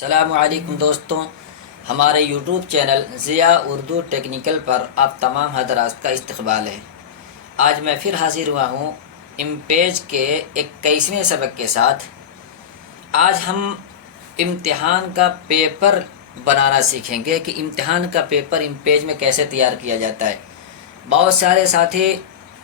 السلام علیکم دوستوں، ہمارے YouTube channel Zia Urdu technical پر آپ تمام حضرات کا استقبال ہے۔ آج میں پھر حاضر ہوا ہوں امپیج کے 21ویں سبق کے ساتھ۔ آج ہم امتحان کا پیپر بنانا سیکھیں گے کہ امتحان کا پیپر امپیج میں کیسے تیار کیا جاتا ہے۔ بہت سارے ساتھی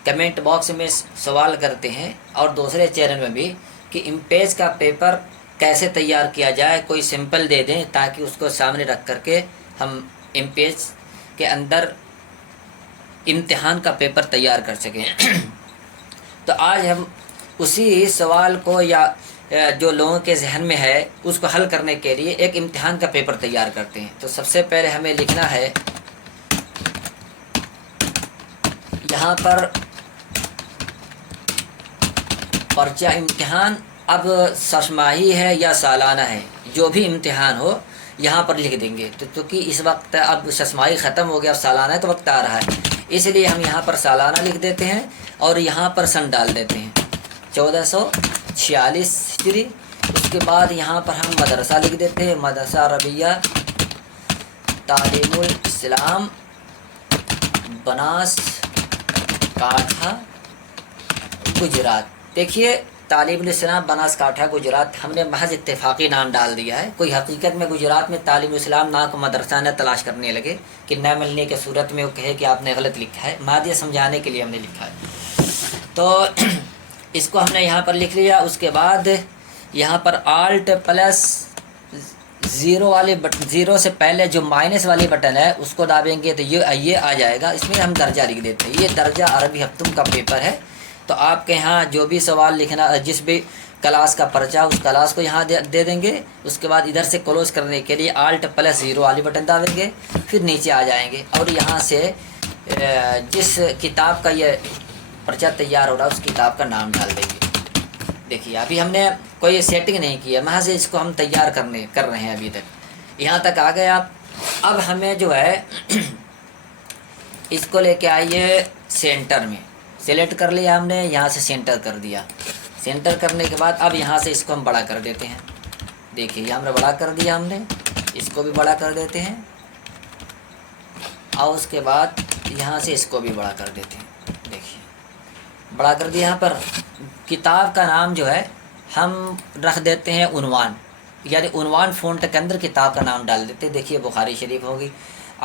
کمنٹ باکس میں سوال کرتے ہیں اور دوسرے چینل میں بھی کہ امپیج کا پیپر کیسے تیار کیا جائے، کوئی سمپل دے دیں تاکہ اس کو سامنے رکھ کر کے ہم امپیج کے اندر امتحان کا پیپر تیار کر سکیں۔ تو آج ہم اسی سوال کو یا جو لوگوں کے ذہن میں ہے اس کو حل کرنے کے لیے ایک امتحان کا پیپر تیار کرتے ہیں۔ تو سب سے پہلے ہمیں لکھنا ہے یہاں پر پرچہ امتحان، اب ششماہی ہے یا سالانہ ہے، جو بھی امتحان ہو یہاں پر لکھ دیں گے۔ تو چونکہ اس وقت اب ششماہی ختم ہو گیا، اب سالانہ ہے تو وقت آ رہا ہے، اس لیے ہم یہاں پر سالانہ لکھ دیتے ہیں اور یہاں پر سن ڈال دیتے ہیں 1446 ہجری۔ اس کے بعد یہاں پر ہم مدرسہ لکھ دیتے ہیں، مدرسہ عربیہ تعلیم الاسلام بناس کاٹھا گجرات۔ دیکھیے تعلیم الاسلام بناس کاٹھا گجرات ہم نے محض اتفاقی نام ڈال دیا ہے، کوئی حقیقت میں گجرات میں تعلیم الاسلام نام کو مدرسہ نہ تلاش کرنے لگے کہ نہ ملنے کے صورت میں وہ کہے کہ آپ نے غلط لکھا ہے۔ مادہ سمجھانے کے لیے ہم نے لکھا ہے، تو اس کو ہم نے یہاں پر لکھ لیا۔ اس کے بعد یہاں پر آلٹ پلس زیرو والے زیرو سے پہلے جو مائنس والی بٹن ہے اس کو دابیں گے تو یہ آ جائے گا، اس میں ہم درجہ لکھ دیتے ہیں۔ یہ درجہ عربی ہفتم کا پیپر ہے، تو آپ کے یہاں جو بھی سوال لکھنا، جس بھی کلاس کا پرچہ اس کلاس کو یہاں دے دیں گے۔ اس کے بعد ادھر سے کلوز کرنے کے لیے آلٹ پلس زیرو والی بٹن دابیں گے، پھر نیچے آ جائیں گے اور یہاں سے جس کتاب کا یہ پرچہ تیار ہو رہا ہے اس کتاب کا نام ڈال دیں گے۔ دیکھیے ابھی ہم نے کوئی سیٹنگ نہیں کی ہے، محض اس کو ہم تیار کر رہے ہیں۔ ابھی تک یہاں تک آ گئے آپ۔ اب ہمیں جو ہے اس کو لے کے آئیے سینٹر میں، سلیکٹ کر لیا ہم نے، یہاں سے سینٹر کر دیا۔ سینٹر کرنے کے بعد اب یہاں سے اس کو ہم بڑا کر دیتے ہیں۔ دیکھیے یہ ہم نے بڑا کر دیا، ہم نے اس کو بھی بڑا کر دیتے ہیں اور اس کے بعد یہاں سے اس کو بھی بڑا کر دیتے ہیں۔ دیکھیے بڑا کر دیا۔ یہاں پر کتاب کا نام جو ہے ہم رکھ دیتے ہیں عنوان، یعنی عنوان فونٹ کے اندر کتاب کا نام ڈال دیتے ہیں۔ دیکھیے بخاری شریف ہوگی۔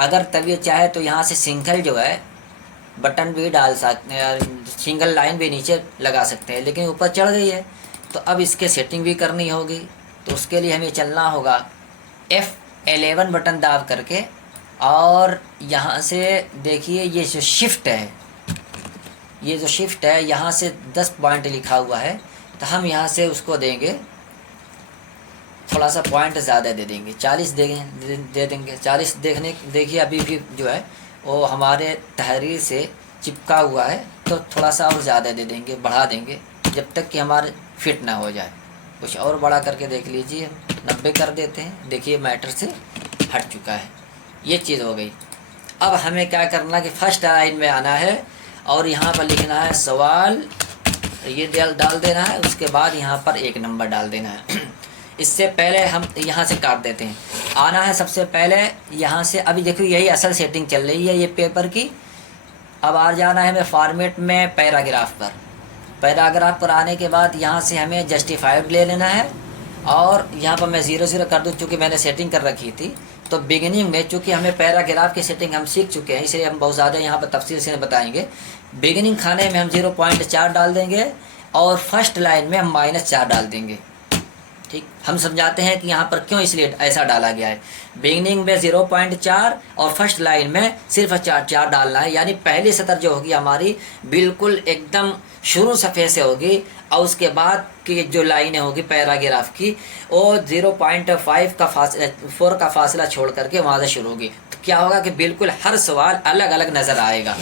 اگر طبیعت چاہے تو یہاں سے سنگل جو ہے بٹن بھی ڈال سکتے ہیں، سنگل لائن بھی نیچے لگا سکتے ہیں، لیکن اوپر چڑھ گئی ہے تو اب اس کے سیٹنگ بھی کرنی ہوگی۔ تو اس کے لیے ہمیں چلنا ہوگا F11 بٹن داب کر کے، اور یہاں سے دیکھیے یہ جو شفٹ ہے، یہ جو شفٹ ہے یہاں سے 10 پوائنٹ لکھا ہوا ہے، تو ہم یہاں سے اس کو دیں گے تھوڑا سا پوائنٹ زیادہ دے دیں گے، 40 دے دیں گے۔ 40 دیکھیے ابھی بھی جو ہے وہ ہمارے تحریر سے چپکا ہوا ہے، تو تھوڑا سا اور زیادہ دے دیں گے، بڑھا دیں گے جب تک کہ ہمارے فٹ نہ ہو جائے۔ کچھ اور بڑا کر کے دیکھ لیجیے، 90 کر دیتے ہیں۔ دیکھیے میٹر سے ہٹ چکا ہے، یہ چیز ہو گئی۔ اب ہمیں کیا کرنا کہ فرسٹ لائن میں آنا ہے اور یہاں پر لکھنا ہے سوال، یہ ڈال دینا ہے۔ اس کے بعد یہاں پر 1 نمبر ڈال دینا ہے۔ اس سے پہلے ہم یہاں سے کاٹ دیتے ہیں۔ آنا ہے سب سے پہلے یہاں سے، ابھی دیکھو یہی اصل سیٹنگ چل رہی ہے یہ پیپر کی۔ اب آ جانا ہے ہمیں فارمیٹ میں پیراگراف پر۔ پیراگراف پر آنے کے بعد یہاں سے ہمیں جسٹیفائڈ لے لینا ہے، اور یہاں پر میں 0 کر دوں چونکہ میں نے سیٹنگ کر رکھی تھی۔ تو بگننگ میں چونکہ ہمیں پیراگراف کی سیٹنگ ہم سیکھ چکے ہیں، اس لیے ہم بہت زیادہ یہاں پر تفصیل سے بتائیں گے۔ بگننگ کھانے میں ہم 0.4 ڈال دیں گے اور فرسٹ لائن میں ہم -4 ڈال دیں گے۔ ٹھیک، ہم سمجھاتے ہیں کہ یہاں پر کیوں اس لیے ایسا ڈالا گیا ہے۔ بگننگ میں 0.4 اور فرسٹ لائن میں صرف 4 ڈالنا ہے، یعنی پہلی سطر جو ہوگی ہماری بالکل ایک دم شروع صفحے سے ہوگی، اور اس کے بعد کی جو لائنیں ہوگی پیراگراف کی وہ 0.5 کا 4 کا فاصلہ چھوڑ کر کے وہاں سے شروع ہوگی۔ تو کیا ہوگا کہ بالکل ہر سوال الگ الگ نظر آئے گا۔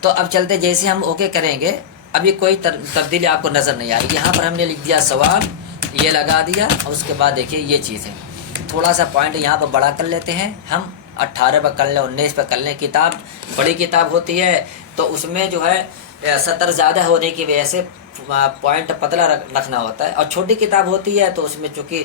تو اب چلتے جیسے ہم اوکے کریں گے، ابھی کوئی تبدیلی آپ کو نظر نہیں آئی۔ یہاں پر ہم نے لکھ دیا سوال، یہ لگا دیا، اور اس کے بعد دیکھیے یہ چیز ہے۔ تھوڑا سا پوائنٹ یہاں پر بڑا کر لیتے ہیں ہم، 18 پہ کر لیں، 19 پہ کر لیں۔ کتاب بڑی کتاب ہوتی ہے تو اس میں جو ہے سطر زیادہ ہونے کی وجہ سے پوائنٹ پتلا رکھنا ہوتا ہے، اور چھوٹی کتاب ہوتی ہے تو اس میں چونکہ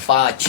5,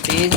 3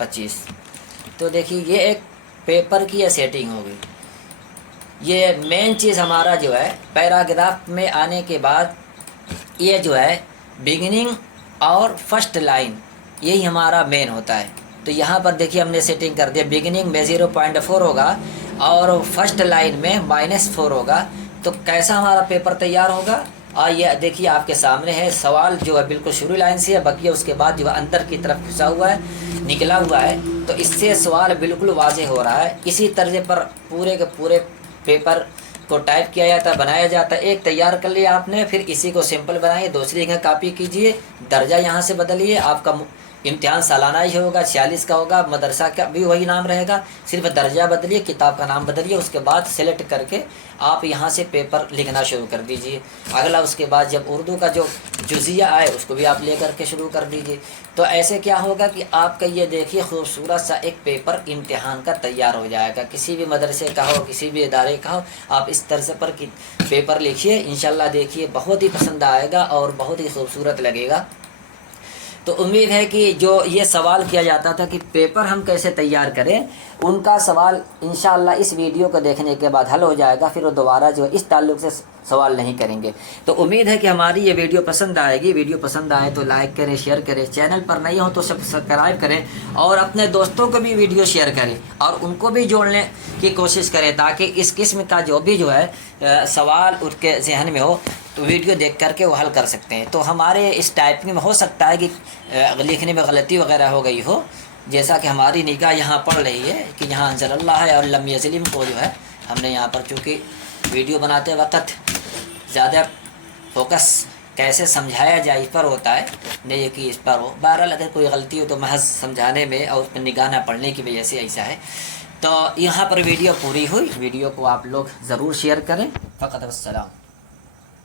25। تو دیکھیے یہ ایک پیپر کی یہ سیٹنگ ہو گئی. یہ مین چیز ہمارا جو ہے پیراگراف میں آنے کے بعد یہ جو ہے بگننگ اور فرسٹ لائن یہی ہمارا مین ہوتا ہے. تو یہاں پر دیکھیے ہم نے سیٹنگ کر دیا بگننگ میں 0.4 ہوگا اور فرسٹ لائن میں -4 ہوگا. تو کیسا ہمارا پیپر تیار ہوگا؟ یہ دیکھیے آپ کے سامنے ہے. سوال جو ہے بالکل شروع لائن سے ہے، بقیہ اس کے بعد جو ہے اندر کی طرف گھسا ہوا ہے، نکلا ہوا ہے. تو اس سے سوال بالکل واضح ہو رہا ہے. اسی طرز پر پورے کے پورے پیپر کو ٹائپ کیا جاتا ہے، بنایا جاتا ہے. ایک تیار کر لیا آپ نے، پھر اسی کو سمپل بنائیے، دوسری جگہ کاپی کیجئے، درجہ یہاں سے بدلیے. آپ کا امتحان سالانہ ہی ہوگا، 46 کا ہوگا، مدرسہ کا بھی وہی نام رہے گا، صرف درجہ بدلیے، کتاب کا نام بدلیے. اس کے بعد سلیکٹ کر کے آپ یہاں سے پیپر لکھنا شروع کر دیجئے. اگلا اس کے بعد جب اردو کا جو جزیہ آئے اس کو بھی آپ لے کر کے شروع کر دیجئے. تو ایسے کیا ہوگا کہ آپ کا یہ دیکھیے خوبصورت سا ایک پیپر امتحان کا تیار ہو جائے گا. کسی بھی مدرسے کا ہو، کسی بھی ادارے کا ہو، آپ اس طرز پر پیپر لکھیے. انشاءاللہ دیکھیے بہت ہی پسند آئے گا اور بہت ہی خوبصورت لگے گا. تو امید ہے کہ جو یہ سوال کیا جاتا تھا کہ پیپر ہم کیسے تیار کریں، ان کا سوال انشاءاللہ اس ویڈیو کو دیکھنے کے بعد حل ہو جائے گا. پھر وہ دوبارہ جو ہے اس تعلق سے سوال نہیں کریں گے. تو امید ہے کہ ہماری یہ ویڈیو پسند آئے گی. ویڈیو پسند آئے تو لائک کریں، شیئر کریں. چینل پر نہیں ہو تو سبسکرائب کریں اور اپنے دوستوں کو بھی ویڈیو شیئر کریں اور ان کو بھی جوڑنے کی کوشش کریں تاکہ اس قسم کا جو بھی جو ہے سوال ان کے ذہن میں ہو تو ویڈیو دیکھ کر کے وہ حل کر سکتے ہیں. تو ہمارے اس ٹائپنگ میں ہو سکتا ہے کہ لکھنے میں غلطی وغیرہ ہو گئی ہو، جیسا کہ ہماری نگاہ یہاں پڑ رہی ہے کہ یہاں انزل اللہ ہے اور لم یظلم کو جو ہے ہم نے یہاں پر، چونکہ ویڈیو بناتے وقت زیادہ فوکس کیسے سمجھایا جائے اس پر ہوتا ہے، نہیں کہ اس پر ہو. بہرحال اگر کوئی غلطی ہو تو محض سمجھانے میں اور اس پر نگاہ نہ پڑنے کی وجہ سے ایسا ہے. تو یہاں پر ویڈیو پوری ہوئی. ویڈیو کو آپ لوگ ضرور شیئر کریں. فقط والسلام.